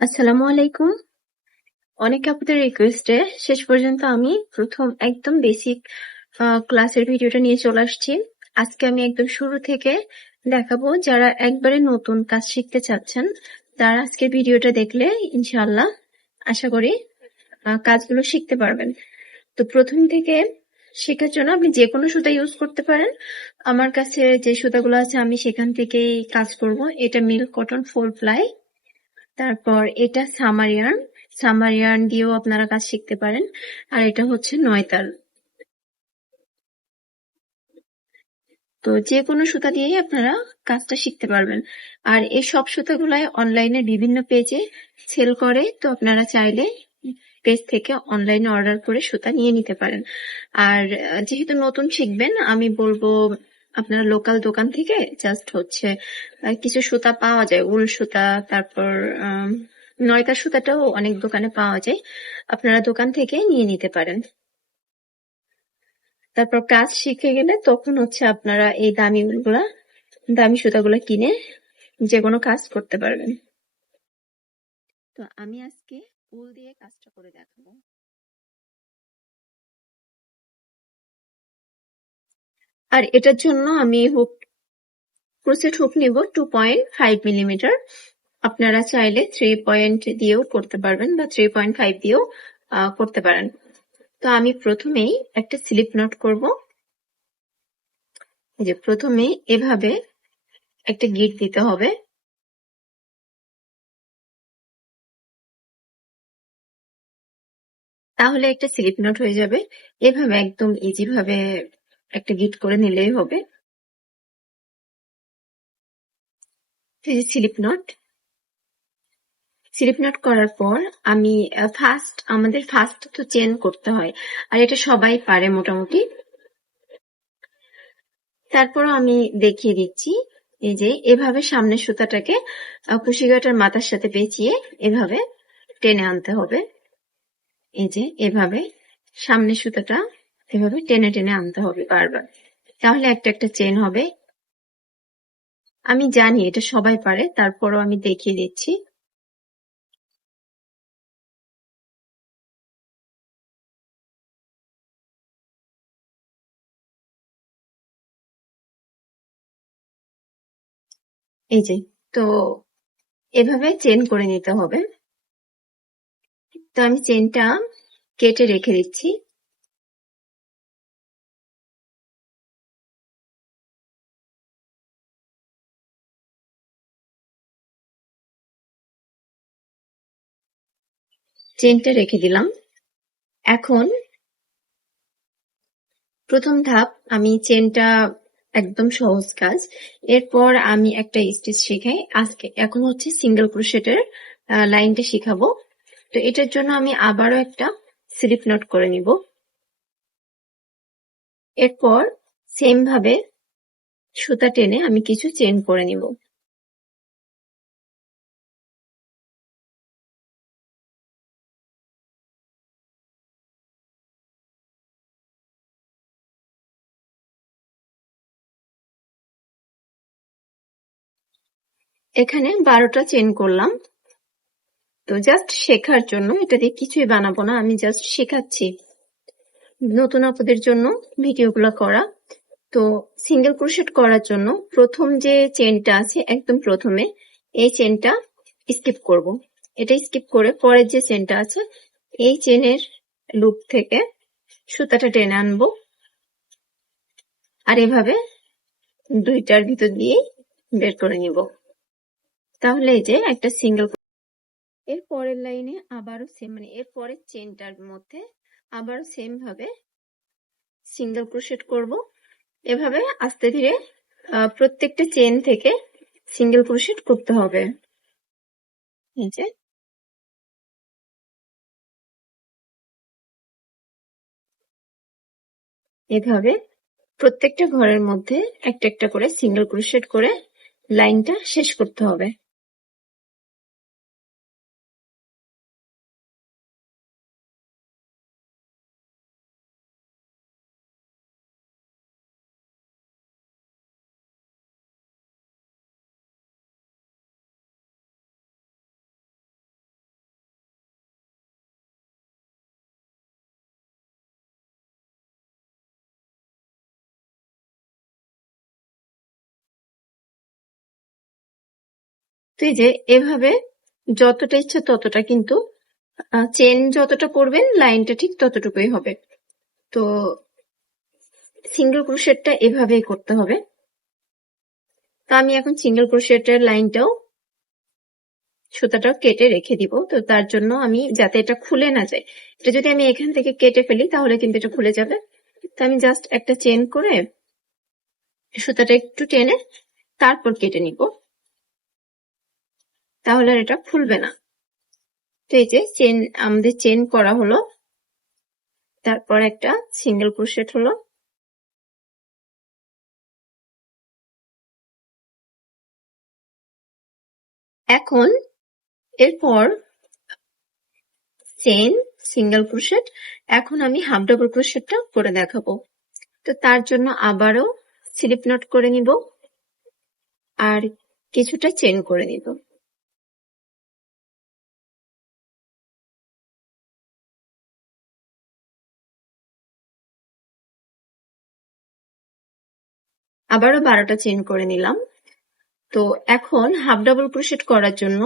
আসসালামু আলাইকুম। অনেক আপুদের রিকোয়েস্টে শেষ পর্যন্ত আমি প্রথম একদম বেসিক ক্লাসের ভিডিওটা নিয়ে চলে আসছি। আজকে আমি একদম শুরু থেকে দেখাবো যারা একবারে নতুন কাজ শিখতে চাচ্ছেন, তারা আজকের ভিডিওটা দেখলে ইনশাআল্লাহ আশা করি কাজগুলো শিখতে পারবেন। তো প্রথম থেকে শেখার জন্য আপনি যে কোনো সুতা ইউজ করতে পারেন। আমার কাছে যে সুতাগুলো আছে আমি সেখান থেকেই কাজ করব। এটা মিল্ক কটন ফোর প্লাই তারপর এটা সামারিয়ান সামারিয়ান দিয়েও আপনারা কাজ শিখতে পারেন। আর এটা হচ্ছে নয়তাল। তো যে কোনো সুতা দিয়েই আপনারা কাজটা শিখতে পারবেন। আর এই সব সুতাগুলাই অনলাইনে বিভিন্ন পেজে সেল করে। তো আপনারা চাইলে পেজ থেকে অনলাইনে অর্ডার করে সুতা নিয়ে নিতে পারেন। আর যেহেতু নতুন শিখবেন, আমি বলব আপনারা লোকাল দোকান থেকে জাস্ট হচ্ছে কিছু সুতা পাওয়া যায় উল সুতা তারপর আম, নয়তার সুতাটাও অনেক দোকানে পাওয়া যায় আপনারা দোকান থেকে নিয়ে নিতে পারেন। তারপর কাজ শিখে গেলে তখন হচ্ছে আপনারা এই দামি উলগুলা দামি সুতাগুলা কিনে যে কোনো কাজ করতে পারবেন। তো আমি আজকে উল দিয়ে কাজটা করে দেখাবো। আর এটার জন্য আমি হুক ক্রোসেট হুক নিব টু পয়েন্ট ফাইভ মিলিমিটার আপনারা চাইলে থ্রি পয়েন্ট দিয়েও করতে পারবেন বা থ্রি পয়েন্ট ফাইভ দিয়েও করতে পারেন। তো আমি প্রথমেই একটা স্লিপ নট করব। যে প্রথমে এভাবে একটা গিট দিতে হবে। তাহলে একটা স্লিপ নট হয়ে যাবে। এভাবে একদম ইজি ভাবে একটা গিট করে নিলেই হবে। স্লিপ নট স্লিপ নট করার পর আমি ফার্স্ট আমাদের ফার্স্ট তো চেন করতে হয় আর এটা সবাই পারে মোটামুটি। তারপরও আমি দেখিয়ে দিচ্ছি এই যে এভাবে সামনের সুতাটাকে আহ, কুশিকাটার মাথার সাথে পেঁচিয়ে এভাবে টেনে আনতে হবে। এই যে এভাবে সামনের সুতাটা এভাবে টেনে টেনে আনতে হবে বারবার। তাহলে একটা একটা চেন হবে। আমি জানি এটা সবাই পারে, তারপরও আমি দেখিয়ে দিচ্ছি। এই যে, তো এভাবে চেন করে নিতে হবে। তো আমি চেনটা কেটে রেখে দিচ্ছি। চেনটা রেখে দিলাম। এখন প্রথম ধাপ, আমি চেনটা একদম সহজ কাজ। এরপর আমি একটা স্টিচ শেখাই। আজকে এখন হচ্ছে সিঙ্গেল ক্রোশেটের লাইনটা শিখাবো। তো এটার জন্য আমি আবারও একটা স্লিপ নট করে নিব। এরপর সেম ভাবে সুতা টেনে আমি কিছু চেন করে নিব। এখানে বারোটা চেন করলাম। তো জাস্ট শেখার জন্য, এটা দিয়ে কিছুই বানাবো না, আমি জাস্ট শেখাচ্ছি নতুন আপুদের জন্য ভিডিওগুলো করা। তো সিঙ্গেল ক্রোশেট করার জন্য প্রথম যে চেনটা আছে, একদম প্রথমে এই চেনটা স্কিপ করব। এটা স্কিপ করে পরের যে চেনটা আছে, এই চেনের লুপ থেকে সুতাটা টেনে আনব। আর এভাবে দুইটার ভিতর দিয়ে বের করে নিব। তাহলে এই যে একটা সিঙ্গেল এর পরের লাইনে আবারও সেম মানে এর পরের চেনটার মধ্যে আবারও সেম ভাবে সিঙ্গেল ক্রোশেট করব। এভাবে আস্তে ধীরে প্রত্যেকটা চেন থেকে সিঙ্গেল ক্রোশেট করতে হবে। এই যে। এভাবে প্রত্যেকটা ঘরের মধ্যে একটা একটা করে সিঙ্গেল ক্রোশেট করে লাইনটা শেষ করতে হবে। এই যে এভাবে যতটা ইচ্ছা ততটা কিন্তু চেন যতটা করবেন লাইনটা ঠিক ততটুকুই হবে। তো সিঙ্গেল ক্রোশেটটা এভাবেই করতে হবে। তো আমি এখন সিঙ্গেল ক্রোশেটের লাইনটাও সুতাটাও কেটে রেখে দিব। তো তার জন্য আমি, যাতে এটা খুলে না যায়। এটা যদি আমি এখান থেকে কেটে ফেলি, তাহলে কিন্তু এটা খুলে যাবে। তো আমি জাস্ট একটা চেন করে সুতাটা একটু টেনে তারপর কেটে নিব। তাহলে আর এটা খুলবে না। তো এই যে চেন আমাদের চেন করা হলো। তারপর একটা সিঙ্গেল ক্রোশেট হলো। এখন এরপর চেন সিঙ্গেল ক্রোশেট এখন আমি হাফ ডাবল ক্রোশেটটা করে দেখাবো। তো তার জন্য আবারও স্লিপ নট করে নিব আর কিছুটা চেন করে নিব। আবারও বারোটা চেন করে নিলাম। তো এখন হাফ ডাবল ক্রোশেট করার জন্য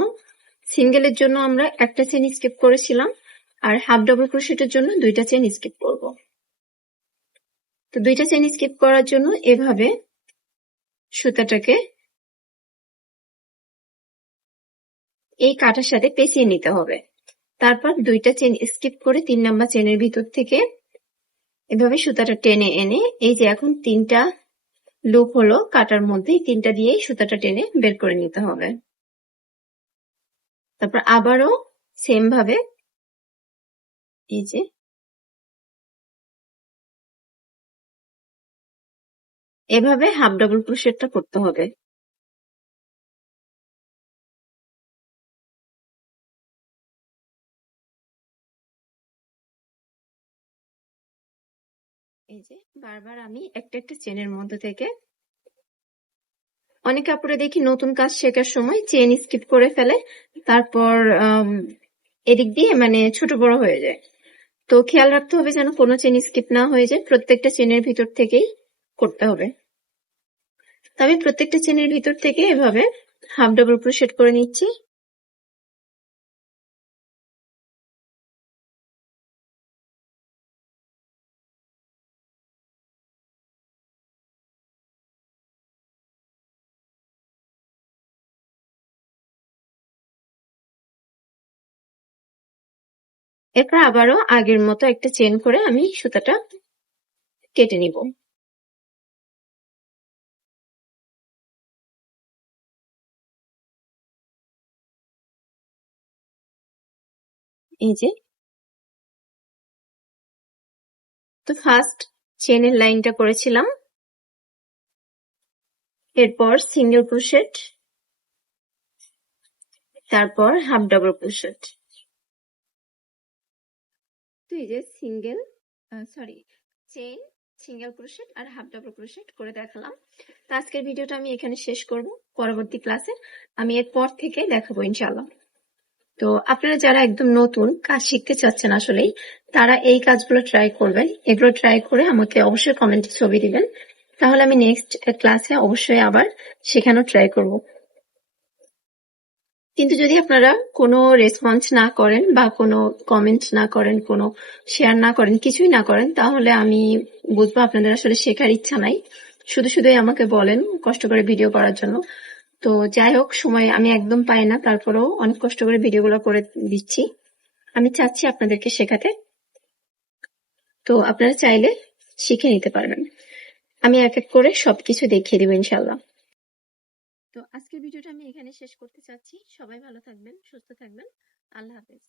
সিঙ্গেলের জন্য আমরা একটা চেন স্কিপ করেছিলাম আর হাফ ডাবল ক্রোশেটের জন্য দুইটা চেন স্কিপ করব। তো দুইটা চেন স্কিপ করার জন্য এভাবে সুতাটাকে এই কাটার সাথে পেঁচিয়ে নিতে হবে। তারপর দুইটা চেন স্কিপ করে তিন নাম্বার চেনের ভিতর থেকে এভাবে সুতাটা টেনে এনে এই যে এখন তিনটা লুপ হলো কাটার মধ্যে তিনটা দিয়েই সুতাটা টেনে বের করে নিতে হবে। তারপর আবারও সেম ভাবে এই যে এভাবে হাফ ডাবল ক্রোশেটটা করতে হবে। যে বারবার আমি একটা একটা চেনের মধ্যে থেকে অনেক কাপড়ে দেখি নতুন কাজ শেখার সময় চেন স্কিপ করে ফেলে, তারপর এদিক দিয়ে মানে ছোট বড় হয়ে যায়। তো খেয়াল রাখতে হবে যেন কোনো চেন স্কিপ না হয়ে যায়, প্রত্যেকটা চেনের ভিতর থেকেই করতে হবে। তো আমি প্রত্যেকটা চেনের ভিতর থেকে এভাবে হাফ ডাবল ক্রোশেট করে নিচ্ছি। এরপর আবারও আগের মতো একটা চেন করে আমি সুতাটা কেটে নিব। এই যে। তো ফার্স্ট চেনের লাইনটা করেছিলাম। এরপর সিঙ্গেল ক্রোশেট তারপর হাফ ডাবল ক্রোশেট তো যে single sorry chain single crochet আর হাফ ডাবল ক্রোশেট করে দেখালাম। তো আজকের ভিডিওটা আমি এখানে শেষ করব পরবর্তী ক্লাসে। আমি এরপর থেকে দেখাবো ইনশাল্লাহ তো আপনারা যারা একদম নতুন, কাজ শিখতে চাচ্ছেন আসলেই, তারা এই কাজগুলো ট্রাই করবেন। এগুলো ট্রাই করে আমাকে অবশ্যই কমেন্টে ছবি দিবেন। তাহলে আমি নেক্সট ক্লাসে অবশ্যই আবার শেখানো ট্রাই করব। কিন্তু যদি আপনারা কোনো রেসপন্স না করেন বা কোনো কমেন্ট না করেন, কোনো শেয়ার না করেন, কিছুই না করেন, তাহলে আমি বুঝব আপনাদের আসলে শেখার ইচ্ছা নাই। শুধু শুধুই আমাকে বলেন কষ্ট করে ভিডিও করার জন্য। তো যাই হোক, সময় আমি একদম পাই না, তারপরেও অনেক কষ্ট করে ভিডিওগুলো করে দিচ্ছি। আমি চাচ্ছি আপনাদেরকে শেখাতে। তো আপনারা চাইলে শিখে নিতে পারবেন। আমি এক এক করে সবকিছু দেখিয়ে দিব ইনশাল্লাহ তো আজকের ভিডিওটা আমি এখানে শেষ করতে চাচ্ছি। সবাই ভালো থাকবেন, সুস্থ থাকবেন। আল্লাহ হাফেজ।